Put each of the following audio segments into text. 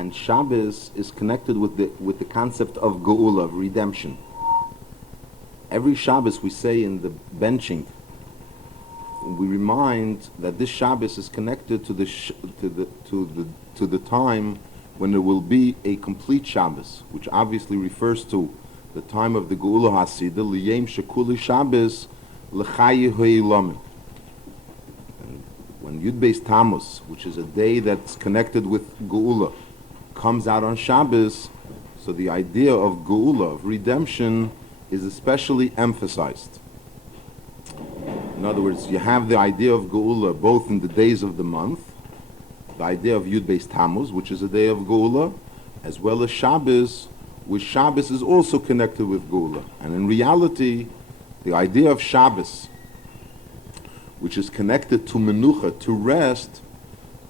and Shabbos is connected with the concept of geula, of redemption. Every Shabbos we say in the benching, we remind that this Shabbos is connected to the time when there will be a complete Shabbos, which obviously refers to the time of the Geula Hasidah, Liyem Shekuli Shabbos L'chayi Ho'ilamim. When Yud Beis Tammuz, which is a day that's connected with Geula, comes out on Shabbos, so the idea of Geula, of redemption, is especially emphasized. In other words, you have the idea of Geula both in the days of the month, the idea of Yud Beis Tammuz, which is a day of Geula, as well as Shabbos, which Shabbos is also connected with Geula. And in reality, the idea of Shabbos, which is connected to Menucha, to rest,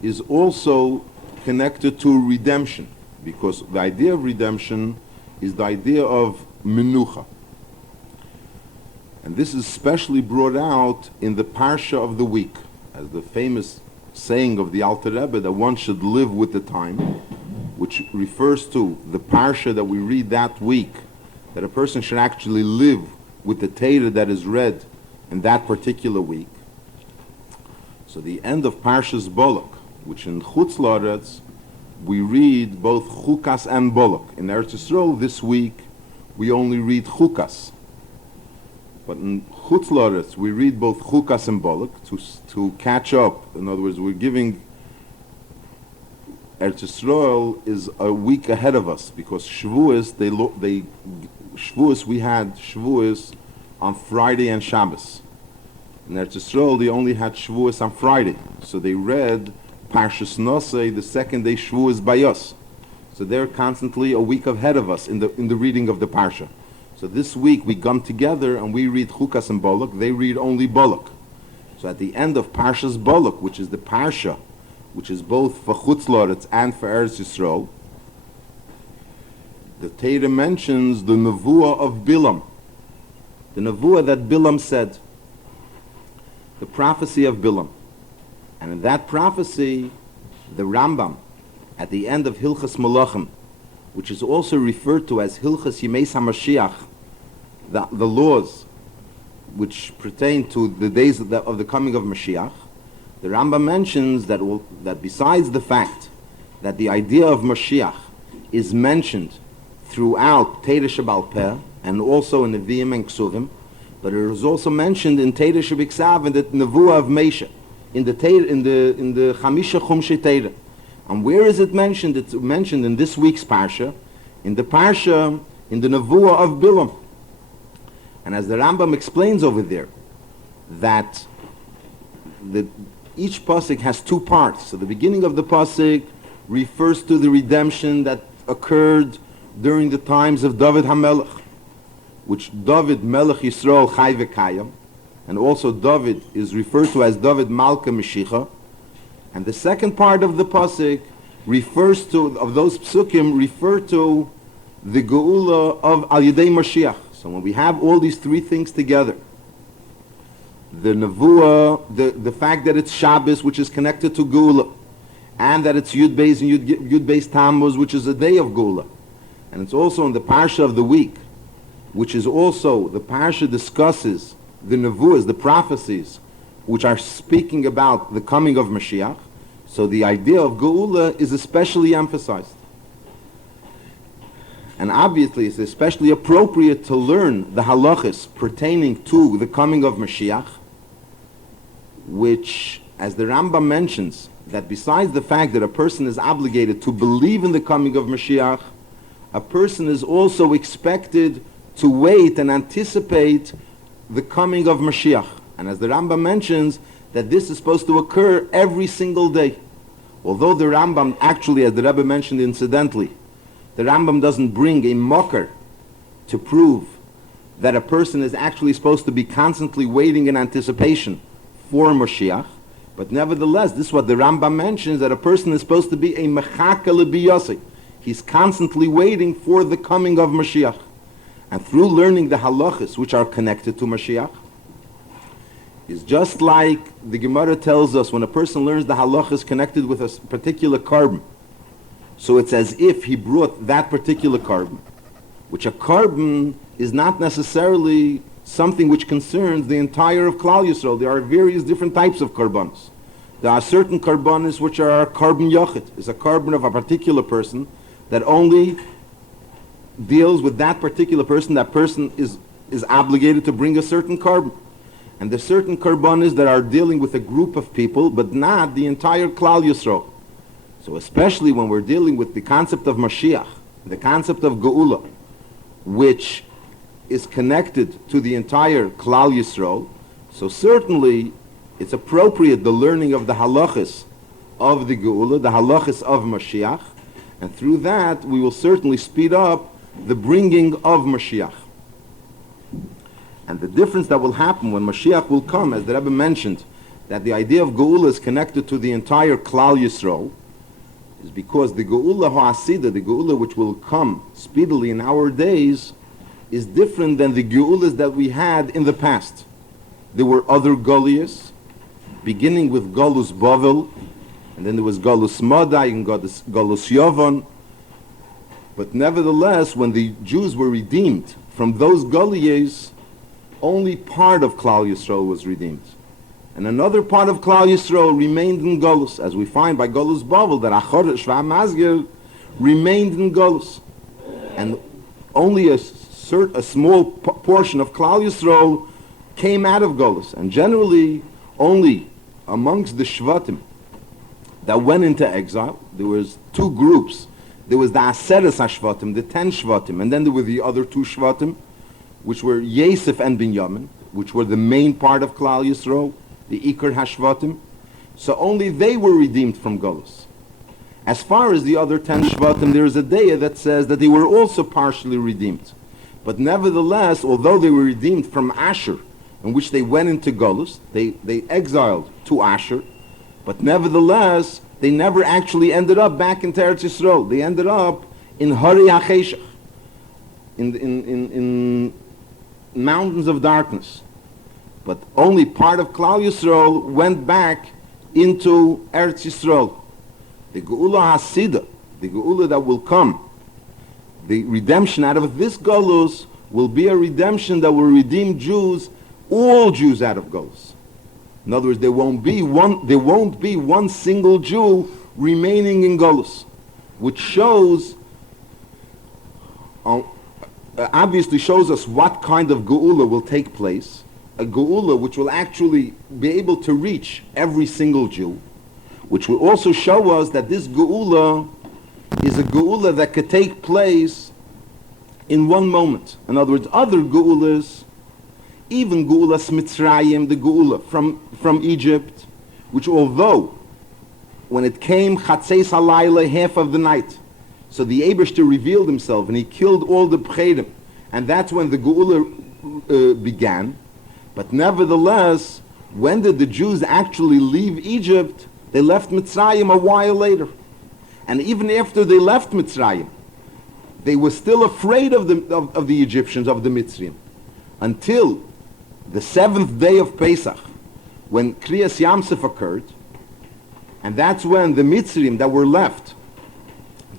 is also connected to redemption, because the idea of redemption is the idea of Menucha. And this is especially brought out in the Parsha of the week, as the famous saying of the Alter Rebbe that one should live with the time, which refers to the Parsha that we read that week, that a person should actually live with the Torah that is read in that particular week. So the end of Parshas Balak, which in Chutz La'aretz we read both Chukas and Balak. In Eretz Yisrael this week we only read Chukas. But in Chutz La'aretz we read both Chukas and Balak to catch up. In other words, we're giving Eretz Yisrael is a week ahead of us, because Shavuos we had Shavuos on Friday and Shabbos. In Eretz Yisrael they only had Shavuos on Friday, so they read Parshas Nosei the second day Shavuos by us. So they're constantly a week ahead of us in the reading of the Parsha. So this week we come together and we read Chukas and Balak. They read only Balak. So at the end of Parshas Balak, which is the Parsha, which is both for Chutz La'aretz and for Eretz Yisrael, the Torah mentions the Nevuah of Bilam, the Nevuah that Bilam said, the prophecy of Bilam. And in that prophecy, the Rambam, at the end of Hilchas Malachim, which is also referred to as Hilchas Yemeis HaMashiach, the laws which pertain to the days of the coming of Mashiach, the Rambam mentions that besides the fact that the idea of Mashiach is mentioned throughout Torah Sheba'al Peh and also in the Nevi'im and Ksuvim, but it is also mentioned in Torah Shebiksav and the Nevuah of Moshe, in the Chamisha Chumshei Torah. And where is it mentioned? It's mentioned in this week's Parsha, in the Nevuah of Bilam. And as the Rambam explains over there, that each pasuk has two parts. So the beginning of the pasuk refers to the redemption that occurred during the times of David HaMelech, which David Melech Yisrael Chai V'Kayam, and also David is referred to as David Malka Meshicha. And the second part of the pasuk refers to, of those psukim, refer to the Geula of Al Yedei Mashiach. So when we have all these three things together, the Nevuah, the fact that it's Shabbos, which is connected to Geula, and that it's Yud Beis and Yud Beis Tammuz, which is a day of Geula, and it's also in the Parsha of the week, which is also, the Parsha discusses the Nevuahs, the prophecies, which are speaking about the coming of Mashiach. So the idea of Geula is especially emphasized. And obviously it's especially appropriate to learn the halachas pertaining to the coming of Mashiach, which, as the Rambam mentions, that besides the fact that a person is obligated to believe in the coming of Mashiach, a person is also expected to wait and anticipate the coming of Mashiach. And as the Rambam mentions, that this is supposed to occur every single day. Although the Rambam actually, as the Rebbe mentioned incidentally, the Rambam doesn't bring a mocker to prove that a person is actually supposed to be constantly waiting in anticipation for Mashiach. But nevertheless, this is what the Rambam mentions, that a person is supposed to be a mechaka lebiyasi. He's constantly waiting for the coming of Mashiach. And through learning the halachas which are connected to Mashiach, is just like the Gemara tells us, when a person learns the halachas connected with a particular carbon. So it's as if he brought that particular carbon, which a carbon is not necessarily something which concerns the entire of Klal Yisrael. There are various different types of karbanos. There are certain karbanos which are carbon yochid. It's a carbon of a particular person that only deals with that particular person. That person is obligated to bring a certain carbon. And there's certain karbanos that are dealing with a group of people, but not the entire Klal Yisrael. So especially when we're dealing with the concept of Mashiach, the concept of Geula, which is connected to the entire Klal Yisrael, so certainly it's appropriate the learning of the halachas of the Geula, the halachas of Mashiach, and through that we will certainly speed up the bringing of Mashiach. And the difference that will happen when Mashiach will come, as the Rebbe mentioned, that the idea of Geula is connected to the entire Klal Yisrael, is because the Geula Ha'asida, the Geula which will come speedily in our days, is different than the Geulas that we had in the past. There were other Golias, beginning with Golus Bavel, and then there was Golus Madai and Golus Yavon. But nevertheless, when the Jews were redeemed from those Golias, only part of Klal Yisrael was redeemed. And another part of Klal Yisrael remained in Golus, as we find by Golus Bavel, that Achor Shva Mazgir remained in Golus. And only a small portion of Klal Yisrael came out of Golus. And generally, only amongst the Shvatim that went into exile, there was two groups. There was the Aseres HaShvatim, the 10 Shvatim, and then there were the other two Shvatim, which were Yosef and Binyamin, which were the main part of Klal Yisrael, the Ikar HaShvatim. So only they were redeemed from Golus. As far as the other 10 Shvatim, there is a daya that says that they were also partially redeemed. But nevertheless, although they were redeemed from Asher, in which they went into Golus, they exiled to Asher, but nevertheless, they never actually ended up back in Eretz Yisrael. They ended up in Hari HaCheshach, in mountains of darkness. But only part of Klal Yisrael went back into Eretz Yisrael. The Geula Hasidah, the Geula that will come, the redemption out of this Golus will be a redemption that will redeem Jews, all Jews out of Golus. In other words, there won't be one single Jew remaining in Golus, which shows, obviously shows us what kind of Geula will take place, a Geula which will actually be able to reach every single Jew, which will also show us that this Geula is a Geula that could take place in one moment. In other words, other Geulas, even Geulas Mitzrayim, the Geula from Egypt, which although when it came Chatzeis Halayla, half of the night, so the Eibishter revealed himself and he killed all the Pchedim, and that's when the Geula began. But nevertheless, when did the Jews actually leave Egypt? They left Mitzrayim a while later. And even after they left Mitzrayim, they were still afraid of the Egyptians, of the Mitzrayim, until the 7th day of Pesach, when Kriyas Yamsef occurred, and that's when the Mitzrayim that were left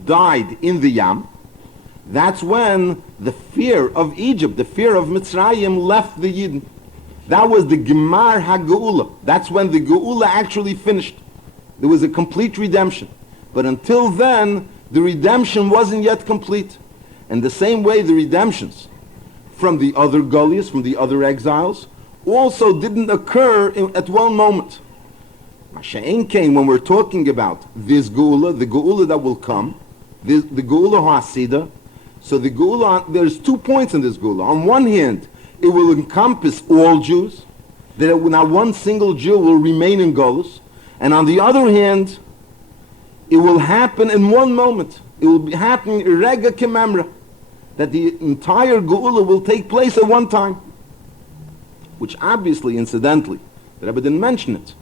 died in the Yam. That's when the fear of Egypt, the fear of Mitzrayim left the Yidden. That was the Gemar HaGeula. That's when the Geula actually finished. There was a complete redemption. But until then, the redemption wasn't yet complete. And the same way the redemptions from the other Golias, from the other exiles, also didn't occur at one moment. Masha'en came when we're talking about this Geula, the Geula that will come, the Geula Ha'asida. So the Geula, there's 2 points in this Geula. On one hand, it will encompass all Jews, that not one single Jew will remain in Golus. And on the other hand, it will happen in one moment. It will happen Rega Kememra, that the entire Geula will take place at one time. Which obviously, incidentally, the Rebbe didn't mention it,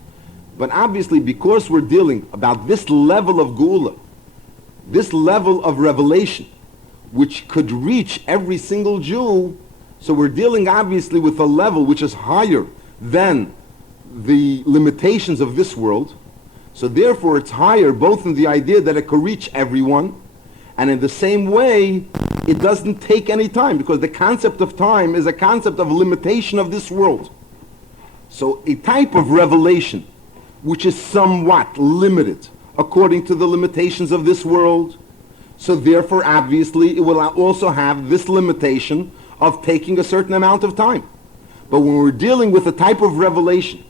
but obviously because we're dealing about this level of Geula, this level of revelation, which could reach every single Jew, so we're dealing obviously with a level which is higher than the limitations of this world. So therefore it's higher both in the idea that it could reach everyone, and in the same way it doesn't take any time, because the concept of time is a concept of limitation of this world. So a type of revelation which is somewhat limited according to the limitations of this world, so therefore obviously it will also have this limitation of taking a certain amount of time. But when we're dealing with a type of revelation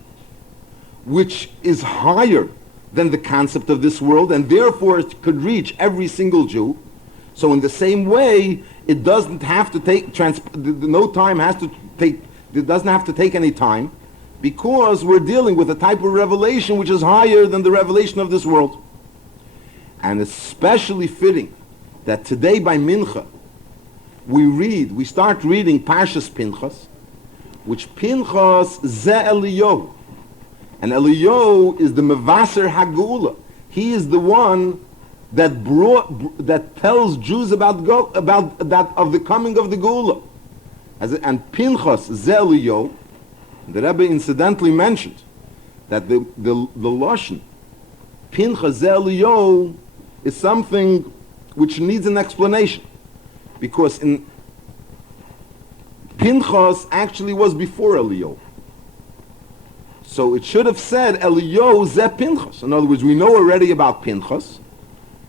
which is higher than the concept of this world, and therefore it could reach every single Jew, so in the same way it doesn't have to take no time has to take, it doesn't have to take any time, because we're dealing with a type of revelation which is higher than the revelation of this world. And especially fitting that today by Mincha we start reading Parshas Pinchas, which Pinchas ze Eliyahu, and Eliyahu is the Mevaser Hagula. He is the one that tells Jews about that of the coming of the Geula. And Pinchas ze Eliyahu, the Rebbe incidentally mentioned that the Lashon Pinchas ze Eliyahu is something which needs an explanation, because in Pinchas actually was before Eliyahu. So it should have said Eliyahu ze Pinchas. In other words, we know already about Pinchas,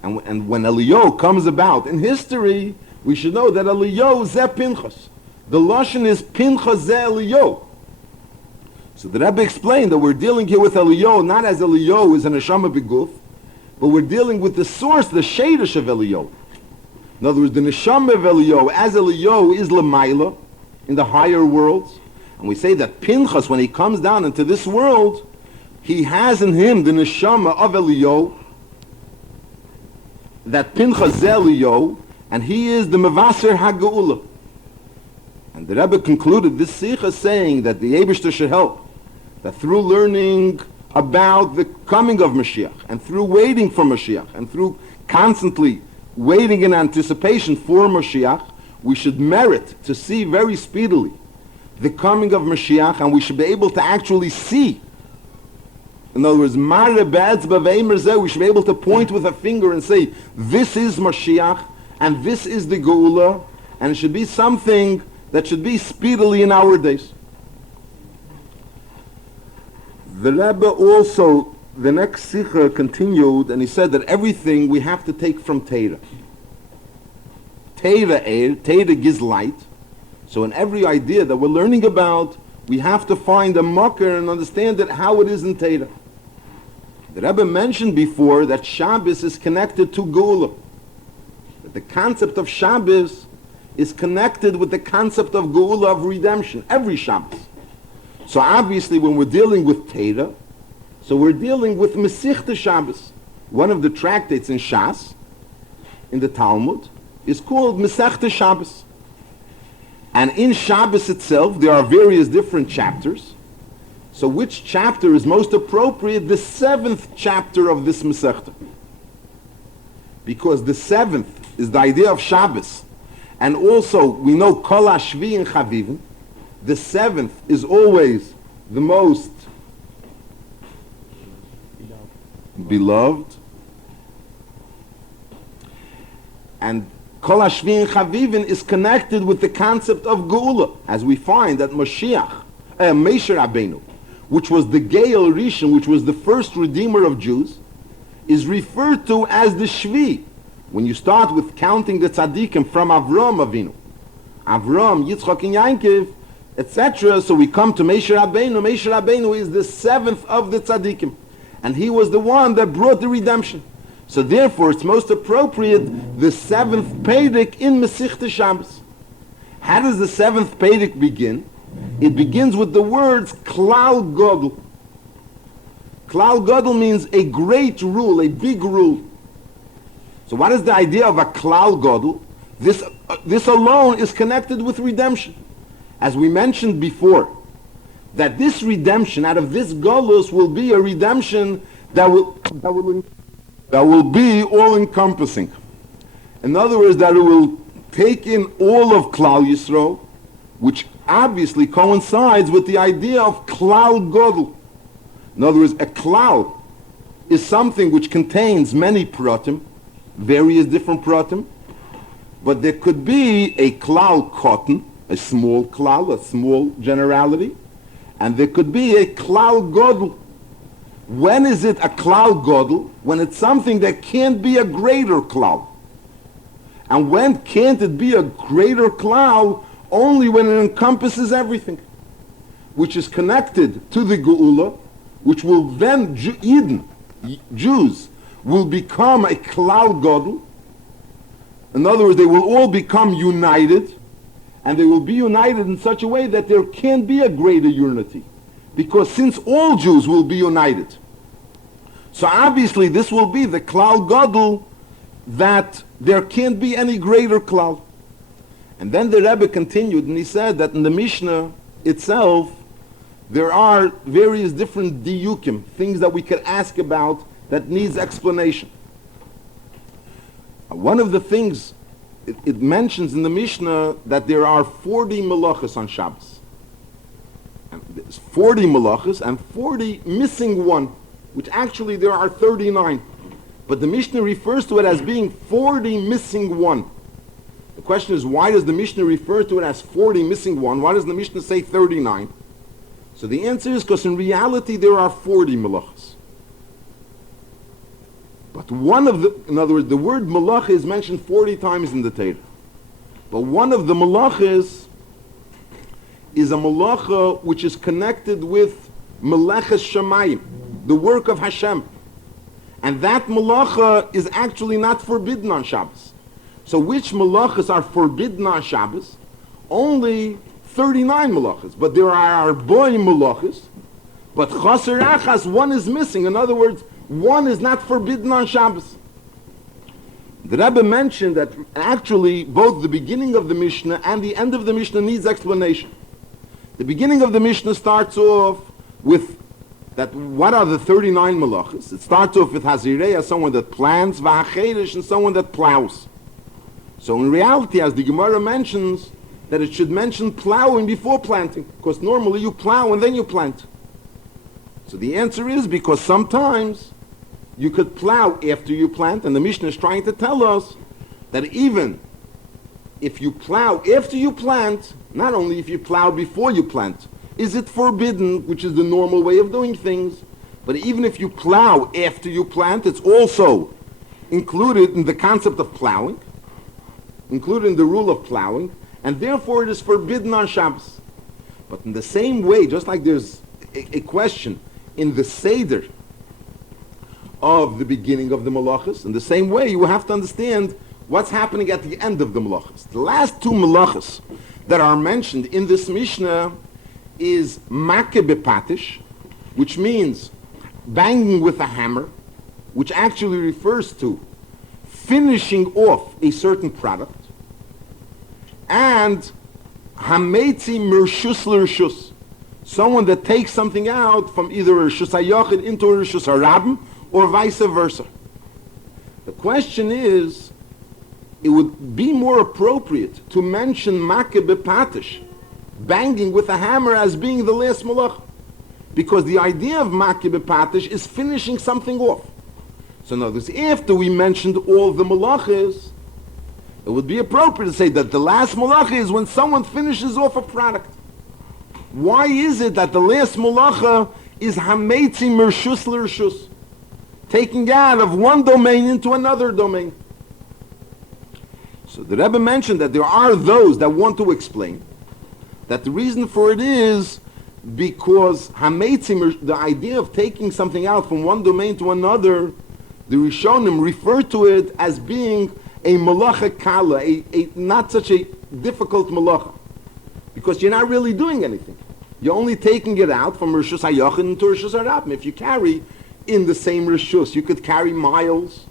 and when Eliyahu comes about in history, we should know that Eliyahu ze Pinchas. The Lashon is Pinchas ze Eliyahu. So the Rebbe explained that we're dealing here with Eliyahu not as Eliyahu is an neshama b'guf, but we're dealing with the source, the shadish of Eliyahu. In other words, the neshama of Eliyahu, as Eliyahu is l'mayla in the higher worlds, and we say that Pinchas, when he comes down into this world, he has in him the neshama of Eliyahu, that Pinchas ze Eliyahu, and he is the mevaser hagula. And the Rebbe concluded this sikha saying that the Eibishter should help, that through learning about the coming of Mashiach, and through waiting for Mashiach, and through constantly waiting in anticipation for Mashiach, we should merit to see very speedily the coming of Mashiach, and we should be able to actually see. In other words, we should be able to point with a finger and say, this is Mashiach, and this is the Geula, and it should be something that should be speedily in our days. The Rebbe also, the next sikha continued, and he said that everything we have to take from Torah. Torah gives light. So in every idea that we're learning about, we have to find a makar and understand it how it is in Torah. The Rebbe mentioned before that Shabbos is connected to Geula. That the concept of Shabbos is connected with the concept of Geula, of redemption, every Shabbos. So obviously when we're dealing with Torah, so we're dealing with Mesichta Shabbos. One of the tractates in Shas, in the Talmud, is called Mesechta Shabbos. And in Shabbos itself, there are various different chapters. So which chapter is most appropriate? The 7th chapter of this Mesechta. Because the 7th is the idea of Shabbos. And also, we know Kol HaShvi and Chavivim. The 7th is always the most beloved. And Kol HaShvi and Chavivim is connected with the concept of Geula, as we find that Moshe Rabbeinu, which was the Geil Rishon, which was the first redeemer of Jews, is referred to as the Shvi. When you start with counting the tzaddikim from Avram Avinu, Avram, Yitzchak, and Yankov, etc., so we come to Moshe Rabbeinu. Moshe Rabbeinu is the 7th of the tzaddikim, and he was the one that brought the redemption. So therefore, it's most appropriate the 7th Pedic in Mesichta Shabbos. How does the 7th Pedic begin? It begins with the words Klal Gadol. Klal Gadol means a great rule, a big rule. So what is the idea of a Klal Gadol? This alone is connected with redemption. As we mentioned before, that this redemption, out of this Golus, will be a redemption that will be all-encompassing. In other words, that it will take in all of Klal Yisrael, which obviously coincides with the idea of Klal Gadol. In other words, a Klal is something which contains many pratim, various different pratim, but there could be a klal cotton, a small klal, a small generality, and there could be a klal godel. When is it a klal godel? When it's something that can't be a greater klal. And when can't it be a greater klal? Only when it encompasses everything, which is connected to the geula, which will then, Jews, will become a klal godel. In other words, they will all become united, and they will be united in such a way that there can't be a greater unity. Because since all Jews will be united, so obviously this will be the klal gadol, that there can't be any greater klal. And then the Rebbe continued, and he said that in the Mishnah itself, there are various different diyukim, things that we could ask about that needs explanation. One of the things, it mentions in the Mishnah that there are 40 malachas on Shabbos. And there's 40 malachas and 40 missing one, which actually there are 39. But the Mishnah refers to it as being 40 missing one. The question is, why does the Mishnah refer to it as 40 missing one? Why does the Mishnah say 39? So the answer is because in reality there are 40 malachas. But one of the, in other words, the word malacha is mentioned 40 times in the Torah. But one of the malachas is a malacha which is connected with meleches shamayim, the work of Hashem. And that malacha is actually not forbidden on Shabbos. So which malachas are forbidden on Shabbos? Only 39 malachas. But there are boy malachas. But chaser achas, one is missing. In other words, one is not forbidden on Shabbos. The Rebbe mentioned that actually both the beginning of the Mishnah and the end of the Mishnah needs explanation. The beginning of the Mishnah starts off with that what are the 39 malachas? It starts off with Hazireya, someone that plants, V'acherish, and someone that plows. So in reality, as the Gemara mentions, that it should mention plowing before planting, because normally you plow and then you plant. So the answer is because sometimes you could plow after you plant, and the Mishnah is trying to tell us that even if you plow after you plant, not only if you plow before you plant, is it forbidden, which is the normal way of doing things, but even if you plow after you plant, it's also included in the concept of plowing, included in the rule of plowing, and therefore it is forbidden on Shabbos. But in the same way, just like there's a question in the Seder of the beginning of the malachas, in the same way you have to understand what's happening at the end of the malachas. The last two malachas that are mentioned in this Mishnah is makeh bepatish, which means banging with a hammer, which actually refers to finishing off a certain product, and hametzi mershus l'rshus, someone that takes something out from either a reshus hayochid into a reshus harabim, or vice versa. The question is, it would be more appropriate to mention makeh bepatish, banging with a hammer, as being the last malach, because the idea of makeh bepatish is finishing something off. So in other words, after we mentioned all the malachas, it would be appropriate to say that the last malacha is when someone finishes off a product. Why is it that the last malacha is hametzi mershus l'rshus, taking out of one domain into another domain? So the Rebbe mentioned that there are those that want to explain that the reason for it is because hametzi, the idea of taking something out from one domain to another, the Rishonim refer to it as being a malacha kala, a not such a difficult malacha, because you're not really doing anything. You're only taking it out from reshus hayachin into reshus harabim. If you carry in the same reshus, you could carry miles.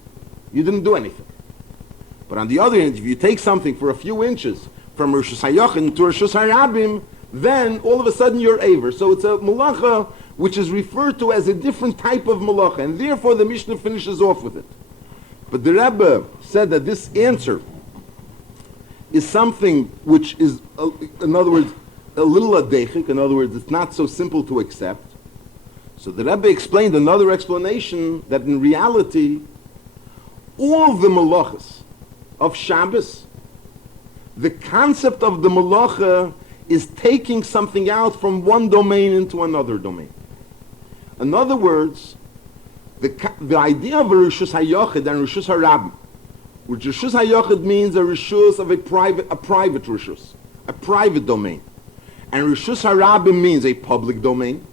You didn't do anything. But on the other hand, if you take something for a few inches from reshus hayachin to reshus harabim, then all of a sudden you're aver. So it's a malacha which is referred to as a different type of malacha, and therefore the Mishnah finishes off with it. But the Rebbe said that this answer is something which is, in other words, a little adechik. In other words, it's not so simple to accept. So the Rebbe explained another explanation that in reality, all the malachas of Shabbos, the concept of the malacha is taking something out from one domain into another domain. In other words, the idea of a Rishus HaYochid and Rishus HaRabim, which Rishus HaYochid means a Rishus of a private Rishus, a private domain, and Rishus HaRabim means a public domain,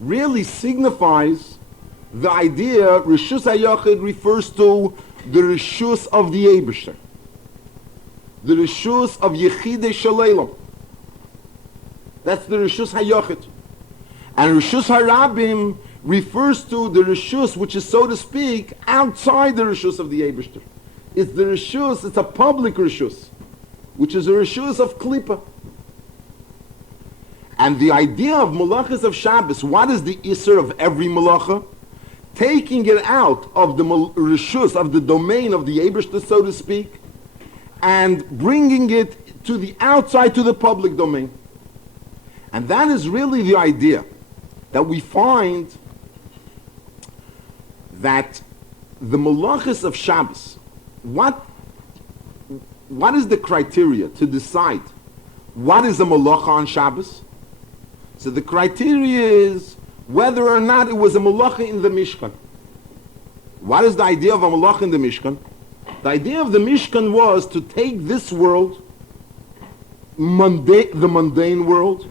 really signifies the idea Rishus HaYochid refers to the Rishus of the Eibusher, the Rishus of Yechidei Shaleilam. That's the Rishus HaYochid. And Rishus HaRabim refers to the Rishus, which is, so to speak, outside the Rishus of the Eibusher. It's the Rishus, it's a public Rishus, which is a Rishus of Klippa. And the idea of malachas of Shabbos, what is the Isser of every malacha? Taking it out of the Rishus, of the domain of the Eibusher, so to speak, and bringing it to the outside, to the public domain. And that is really the idea that we find that the malachas of Shabbos, what is the criteria to decide what is a malacha on Shabbos? So the criteria is whether or not it was a malacha in the Mishkan. What is the idea of a malacha in the Mishkan? The idea of the Mishkan was to take this world, the mundane world,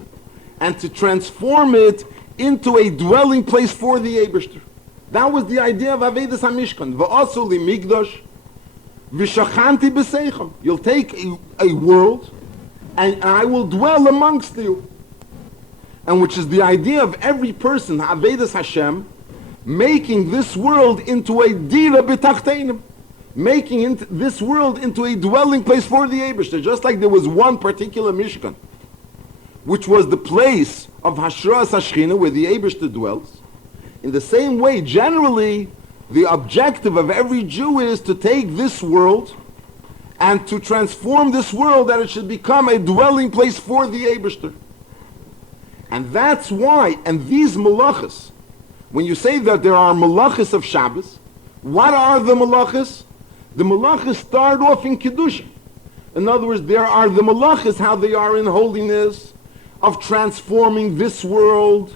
and to transform it into a dwelling place for the Eibusher. That was the idea of Avedas HaMishkan. V'asu li migdosh v'shachanti b'seichem. You'll take a world, and I will dwell amongst you. And which is the idea of every person, Avedas Hashem, making this world into a dira b'tachtenim, making this world into a dwelling place for the Eibusher. Just like there was one particular Mishkan, which was the place of Hashras Hashchina, where the Eibusher dwells. In the same way, generally, the objective of every Jew is to take this world and to transform this world that it should become a dwelling place for the Eibusher. And that's why, and these malachas, when you say that there are malachas of Shabbos, what are the malachas? The malachas start off in Kedusha. In other words, there are the malachas, how they are in holiness, of transforming this world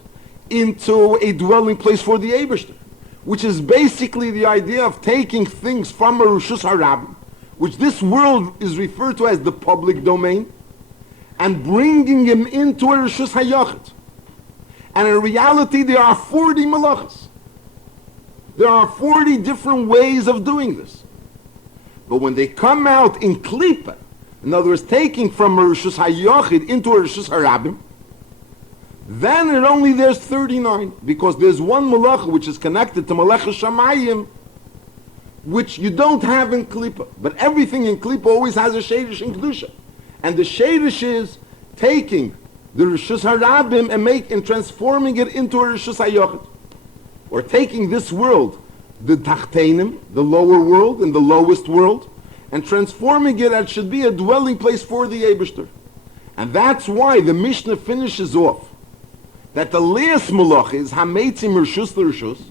into a dwelling place for the Eibusher, which is basically the idea of taking things from a Rishus HaRabim, which this world is referred to as the public domain, and bringing him into a Rishus HaYochid. And in reality, there are 40 malachas. There are 40 different ways of doing this. But when they come out in Klippa, in other words, taking from a Rishus HaYochid into a Rishus HaRabim, then there's 39, because there's one malacha which is connected to Malach Shamayim, which you don't have in Klippa. But everything in Klippa always has a Shedish in Kedusha. And the Shedish is taking the Rishus HaRabim and transforming it into a Rishus HaYochid. Or taking this world, the Tachtenim, the lower world and the lowest world, and transforming it that should be a dwelling place for the Eibusher. And that's why the Mishnah finishes off that the last malach is Hametzim Rishus l'Rishus,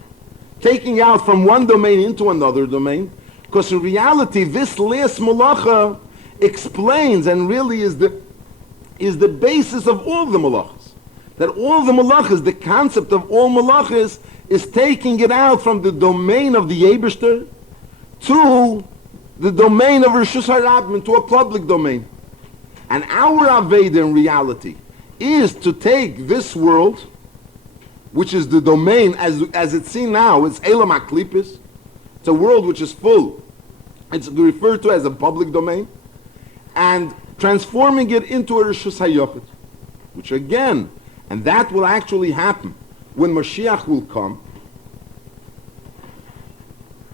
taking out from one domain into another domain, because in reality this last malacha explains and really is the basis of all the malachas. That all the malachas, the concept of all malachas, is taking it out from the domain of the Eibusher to the domain of Rishus HaRabim, to a public domain. And our Aveda in reality is to take this world, which is the domain, as it's seen now, it's Elam HaKlipis, it's a world which is full, it's referred to as a public domain, and transforming it into a Rishus HaYochid, which again, and that will actually happen when Mashiach will come,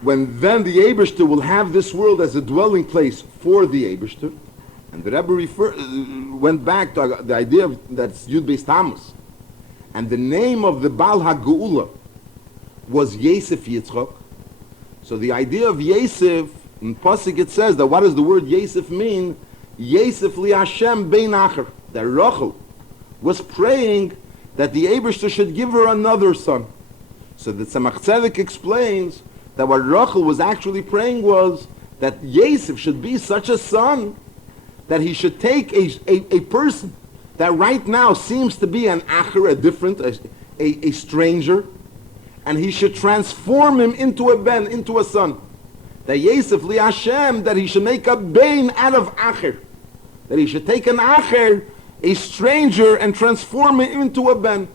when then the Eibusher will have this world as a dwelling place for the Eibusher. And the Rebbe went back to the idea of that's Yud Beis Tammuz. And the name of the Baal HaGeula was Yosef Yitzchak. So the idea of Yosef, in Pasuk it says that what does the word Yosef mean? Yosef li Hashem bein acher. That Rachel was praying that the Eibishter should give her another son. So the Tzemach Tzedek explains that what Rachel was actually praying was that Yosef should be such a son that he should take a person that right now seems to be an acher, a stranger, and he should transform him into a ben, into a son. That Yosef li Hashem, that he should make a bein out of acher. That he should take an acher, a stranger, and transform him into a ben.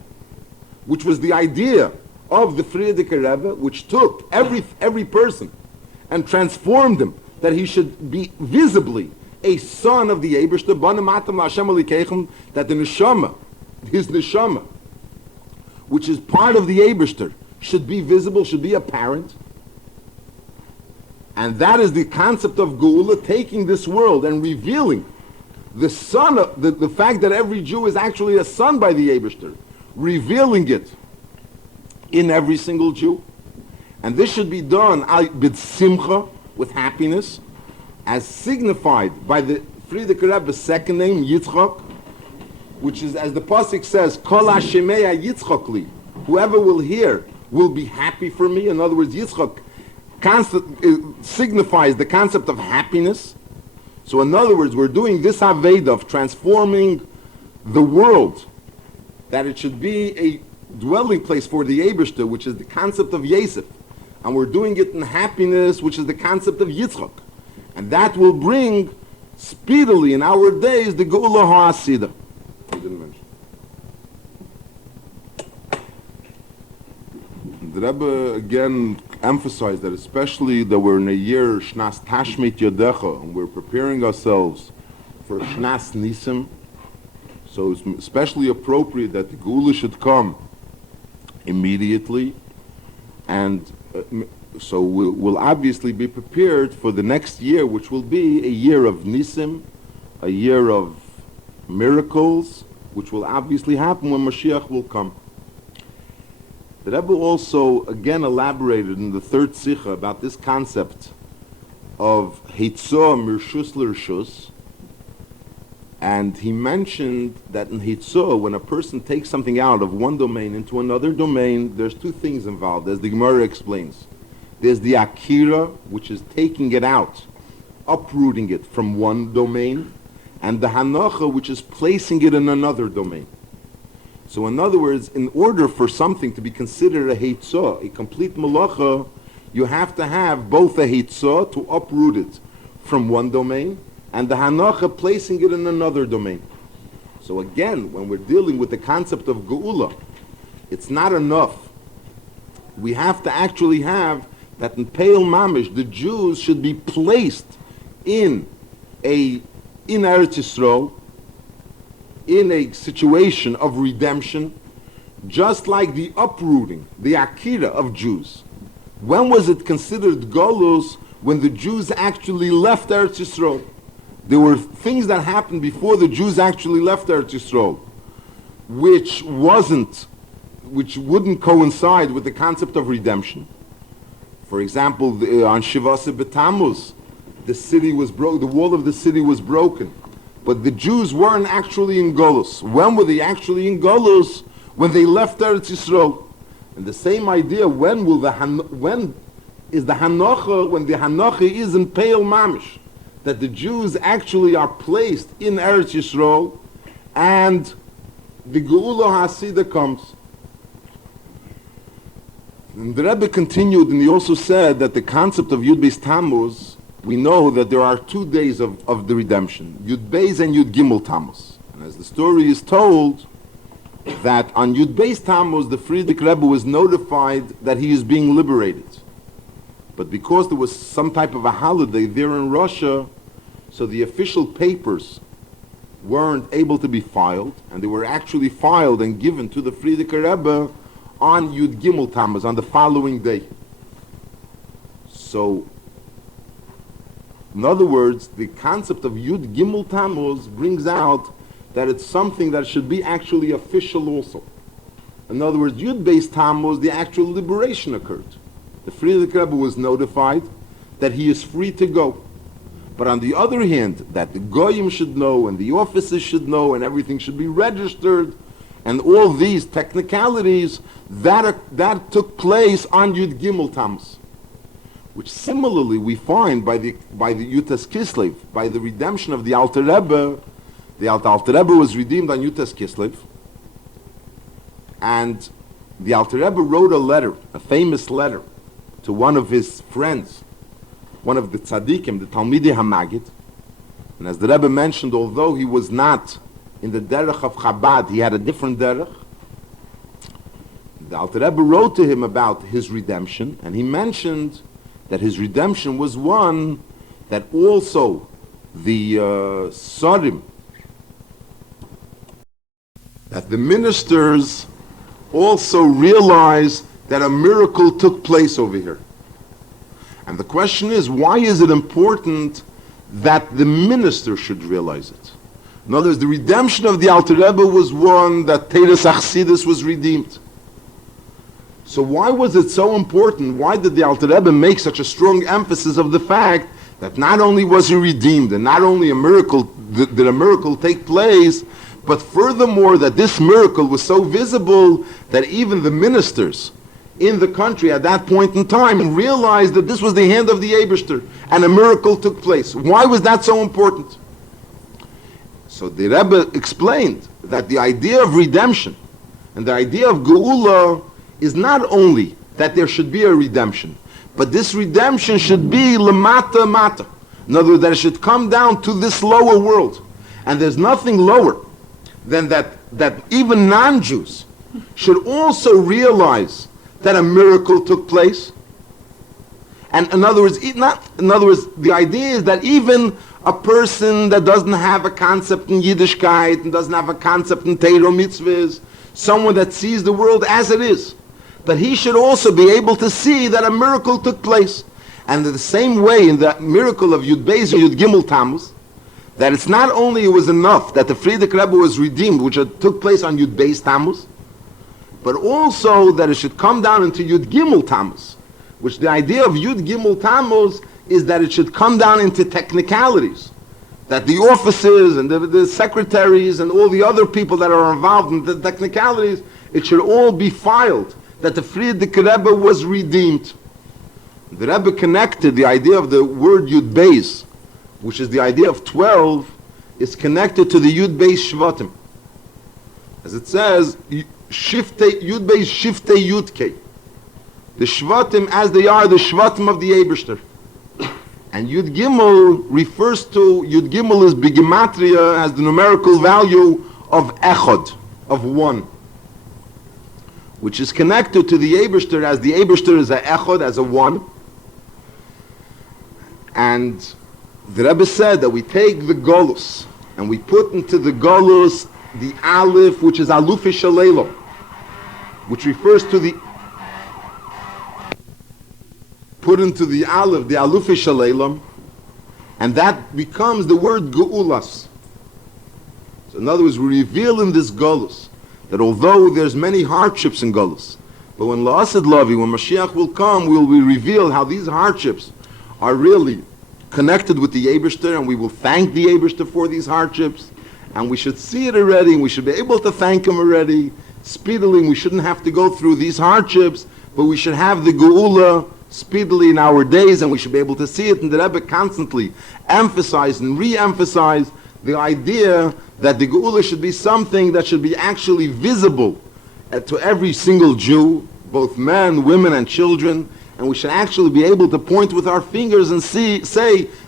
Which was the idea of the Frierdiker Rebbe, which took every person and transformed him, that he should be visibly a son of the Eibishter, that the neshama, his neshama, which is part of the Eibishter, should be visible, should be apparent. And that is the concept of Geula, taking this world and revealing the son, the fact that every Jew is actually a son by the Eibishter, revealing it in every single Jew. And this should be done with simcha, with happiness, as signified by the Frierdiker Rebbe's second name, Yitzchak, which is, as the pasuk says, Kol Hashemei Yitzchak li. Whoever will hear will be happy for me. In other words, Yitzchak signifies the concept of happiness. So in other words, we're doing this Aveda of transforming the world, that it should be a dwelling place for the Eibishter, which is the concept of Yosef. And we're doing it in happiness, which is the concept of Yitzchak. And that will bring speedily in our days the Geula HaAsida. I didn't mention. The Rebbe again emphasized that, especially that we're in a year Shnas Tashmit Yodecha, and we're preparing ourselves for Shnas Nisim. So it's especially appropriate that the Geula should come immediately, and so we'll obviously be prepared for the next year, which will be a year of Nisim, a year of miracles, which will obviously happen when Mashiach will come. The Rebbe also again elaborated in the third Sikha about this concept of Hitzah Mirshus L'Rshus, and he mentioned that in Hitzah, when a person takes something out of one domain into another domain, there's two things involved, as the Gemara explains. There's the Akira, which is taking it out, uprooting it from one domain, and the Hanacha, which is placing it in another domain. So in other words, in order for something to be considered a Hitzah, a complete Malacha, you have to have both a Hitzah to uproot it from one domain, and the Hanacha placing it in another domain. So again, when we're dealing with the concept of Geula, it's not enough. We have to actually have that in Peil Mamish, the Jews should be placed in Eretz Yisrael, in a situation of redemption, just like the uprooting, the Akira of Jews. When was it considered Golus? When the Jews actually left Eretz Yisrael. There were things that happened before the Jews actually left Eretz Yisrael, which wouldn't coincide with the concept of redemption. For example, on Shivase B'Tammuz, the city was broken, the wall of the city was broken, but the Jews weren't actually in Golus. When were they actually in Golus? When they left Eretz Yisrael. And the same idea, when is the Hanocha, when the Hanocha is in Peil Mamish, that the Jews actually are placed in Eretz Yisrael, and the Geula HaSida comes. And the Rebbe continued, and he also said that the concept of Yud Beis Tammuz, we know that there are 2 days of the redemption, Yud Beis and Yud Gimel Tammuz. And as the story is told, that on Yud Beis Tammuz, the Frierdiker Rebbe was notified that he is being liberated. But because there was some type of a holiday there in Russia, so the official papers weren't able to be filed, and they were actually filed and given to the Frierdiker Rebbe on Yud Gimel Tammuz, on the following day. So, in other words, the concept of Yud Gimel Tammuz brings out that it's something that should be actually official also. In other words, Yud Beis Tammuz, the actual liberation occurred. The Frierdiker Rebbe was notified that he is free to go. But on the other hand, that the Goyim should know, and the officers should know, and everything should be registered, and all these technicalities, that took place on Yud Gimel Tammuz, which similarly we find by the Yutas Kislev, by the redemption of the Alter Rebbe. The Alter Rebbe was redeemed on Yutas Kislev, and the Alter Rebbe wrote a letter, a famous letter, to one of his friends, one of the tzaddikim, the Talmidei HaMagid. And as the Rebbe mentioned, although he was not in the derech of Chabad, he had a different derech. The Alter Rebbe wrote to him about his redemption, and he mentioned that his redemption was one that also the Sorim, that the ministers also realized that a miracle took place over here. And the question is, why is it important that the minister should realize it? In other words, the redemption of the Alter Rebbe was one that Teres Achsidus was redeemed. So why was it so important? Why did the Alter Rebbe make such a strong emphasis of the fact that not only was he redeemed and not only a miracle did a miracle take place, but furthermore that this miracle was so visible that even the ministers in the country at that point in time realized that this was the hand of the Eibishter and a miracle took place. Why was that so important? So the Rebbe explained that the idea of redemption and the idea of Geula is not only that there should be a redemption, but this redemption should be lemata mata. In other words, that it should come down to this lower world. And there's nothing lower than that even non-Jews should also realize that a miracle took place. And in other words, the idea is that even a person that doesn't have a concept in Yiddishkeit and doesn't have a concept in Teiro mitzvahs, someone that sees the world as it is, but he should also be able to see that a miracle took place. And in the same way, in the miracle of Yud Beis and Yud Gimel Tammuz, that it's not only it was enough that the Frierdiker Rebbe was redeemed, which took place on Yud Beis Tammuz, but also that it should come down into Yud Gimel Tammuz, which the idea of Yud Gimel Tammuz is that it should come down into technicalities, that the officers and the secretaries and all the other people that are involved in the technicalities, it should all be filed that the Frierdiker Rebbe was redeemed. The Rebbe connected the idea of the word Yud Beis, which is the idea of 12, is connected to the Yud Beis Shvatim. As it says, Yud Beis Shiftei Yudkei. The Shvatim as they are the Shvatim of the Eibishter. And Yud Gimel refers to, Yud Gimel is Bigematria, has the numerical value of Echad, of one, which is connected to the Eibishter as the Eibishter is a Echad, as a one. And the Rebbe said that we take the Golus and we put into the Golus the Aleph, which is Alufi Shalelo, which refers to the, put into the Aleph, the Alufi Shalelo, and that becomes the word Geulas. So in other words, we reveal in this Golus that although there's many hardships in Golus, but when La'asad Lavi, when Mashiach will come, we will reveal how these hardships are really connected with the Eibishter, and we will thank the Eibishter for these hardships, and we should see it already, and we should be able to thank him already speedily, and we shouldn't have to go through these hardships, but we should have the Geula speedily in our days, and we should be able to see it. And the Rebbe constantly emphasized and re-emphasized the idea that the Geula should be something that should be actually visible to every single Jew, both men, women, and children, and we should actually be able to point with our fingers and say,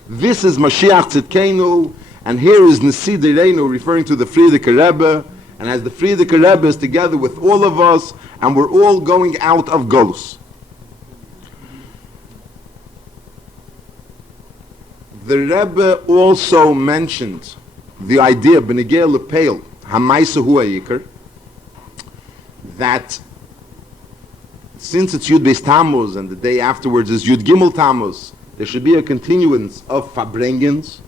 this is Mashiach Tzidkenu, and here is Nesi Dereinu, referring to the Frierdiker Rebbe, and as the Frierdiker Rebbe is together with all of us, and we're all going out of Golus. The Rebbe also mentioned the idea, B'negei L'Peil, Hamaisa Hu HaYikar, that since it's Yud Beis Tammuz and the day afterwards is Yud Gimel Tammuz, there should be a continuance of Farbrengens,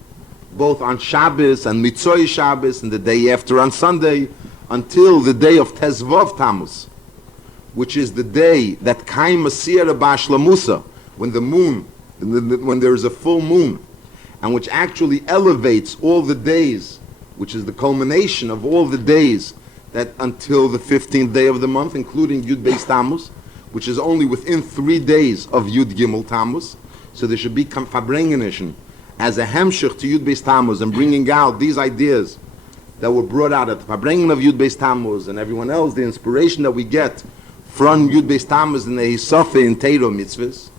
both on Shabbos and Mitzvah Shabbos and the day after on Sunday, until the day of Tezvav Tammuz, which is the day that Kaim Masiyah Ba'ashlamusa, when the moon, when there is a full moon, and which actually elevates all the days, which is the culmination of all the days that until the 15th day of the month, including Yud Beis Tammuz, which is only within 3 days of Yud Gimel Tammuz. So there should be Farbrengen as a hemshich to Yud Beis Tammuz and bringing out these ideas that were brought out at the Farbrengen of Yud Beis Tammuz and everyone else, the inspiration that we get from Yud Beis Tammuz and the Hisofe and Teiro mitzvahs,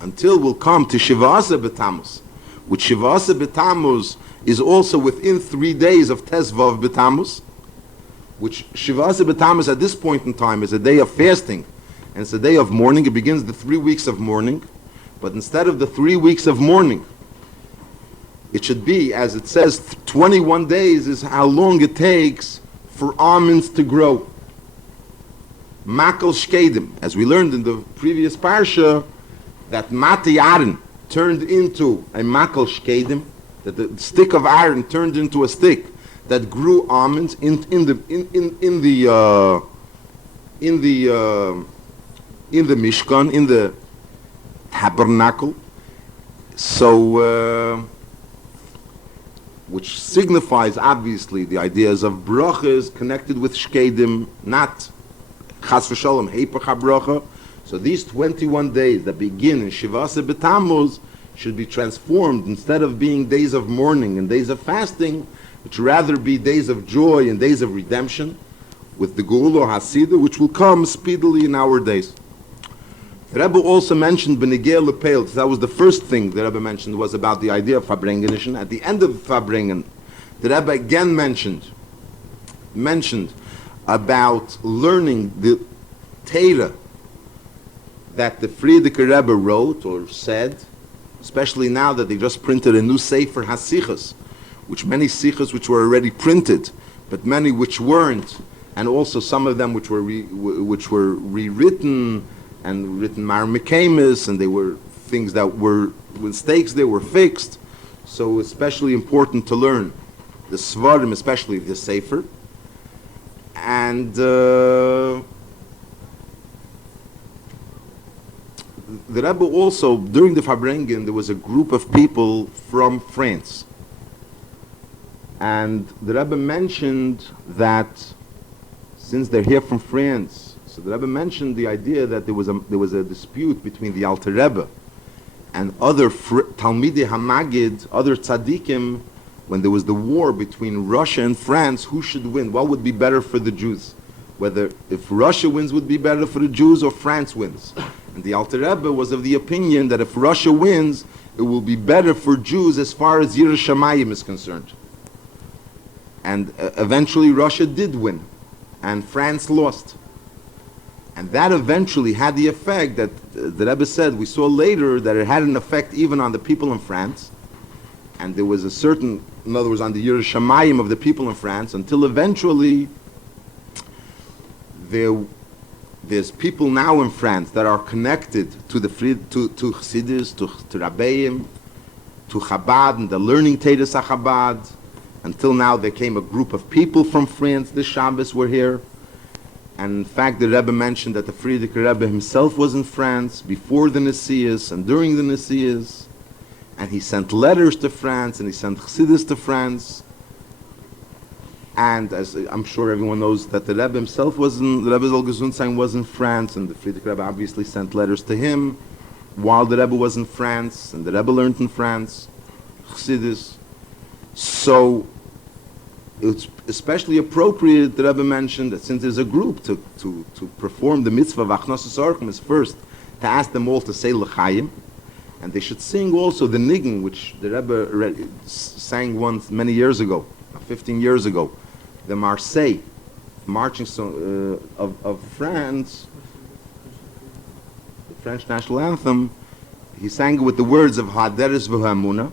until we'll come to Shivasa B'Tammuz, which Shivasa B'Tammuz is also within 3 days of Tezvav B'Tammuz, which Shivasa B'Tammuz at this point in time is a day of fasting, and it's a day of mourning. It begins the 3 weeks of mourning, but instead of the 3 weeks of mourning, it should be, as it says, 21 days is how long it takes for almonds to grow. Makal Shkedim, as we learned in the previous parsha, that Mati Aaron turned into a Makal Shkedim, that the stick of iron turned into a stick that grew almonds in the Mishkan, in the tabernacle. So, which signifies obviously the ideas of brachas connected with shkedim, not chas v'shalom heipach habracha. So these 21 days that begin in Shivasa B'Tammuz should be transformed, instead of being days of mourning and days of fasting, it should rather be days of joy and days of redemption, with the Geula Hasidah, which will come speedily in our days. The Rebbe also mentioned Benegeh Lepel. That was the first thing the Rebbe mentioned, was about the idea of Farbrengen. At the end of Farbrengen, the Rebbe again mentioned about learning the Torah that the Frierdiker Rebbe wrote or said, especially now that they just printed a new Sefer HaSichos, which many Sichos which were already printed, but many which weren't, and also some of them which were rewritten and written Mar Mekamis, and they were things that were mistakes, they were fixed. So especially important to learn the Svarim, especially the Sefer. And the Rebbe also, during the Farbrengen, there was a group of people from France. And the Rebbe mentioned that since they're here from France, so the Rebbe mentioned the idea that there was a dispute between the Alter Rebbe and other Talmidei HaMagid, other tzaddikim, when there was the war between Russia and France, who should win? What would be better for the Jews? Whether if Russia wins would be better for the Jews or France wins. And the Alter Rebbe was of the opinion that if Russia wins, it will be better for Jews as far as Yiras Shamayim is concerned. And eventually Russia did win, and France lost. And that eventually had the effect that the Rebbe said, we saw later that it had an effect even on the people in France. And there was a certain, in other words, on the Yiras Shamayim of the people in France, until eventually there's people now in France that are connected to the to Chassidus, to Rabbeim, to Chabad, and the learning Teres Chabad. Until now, there came a group of people from France. This Shabbos were here. And in fact, the Rebbe mentioned that the Frierdiker Rebbe himself was in France before the Nesias and during the Nesias. And he sent letters to France, and he sent Chassidus to France. And as I'm sure everyone knows, that the Rebbe himself the Rebbe Zal Gesundsein was in France, and the Frierdiker Rebbe obviously sent letters to him while the Rebbe was in France, and the Rebbe learned in France, Chassidus. So it's especially appropriate, the Rebbe mentioned, that since there's a group to perform the mitzvah of Achnosas Orchim, is first to ask them all to say L'chaim, and they should sing also the Nigun, which the Rebbe sang once many years ago, 15 years ago, the Marseille, marching song of France, the French national anthem. He sang it with the words of Ha'aderes v'Ha'amuna.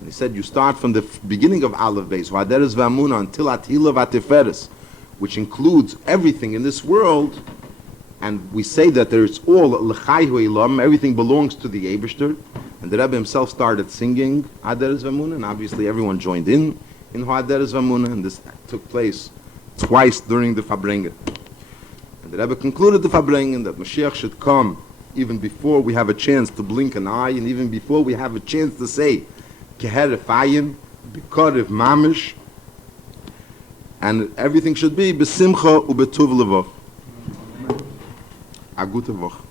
And he said, you start from the beginning of Aleph Beis, Ha'aderes v'Ha'amuna, until Atila v'Atiferes, which includes everything in this world. And we say that there's all L'chayhu Elam, everything belongs to the Eibishter. And the Rebbe himself started singing Ha'aderes v'Ha'amuna, and obviously everyone joined in Ha'aderes v'Ha'amuna, and this took place twice during the Farbrengen. And the Rebbe concluded the Farbrengen that Mashiach should come even before we have a chance to blink an eye, and even before we have a chance to say Keheref Ayin, Bikorev Mamish, And everything should be besimcha ubetuv levov. A gute Woche.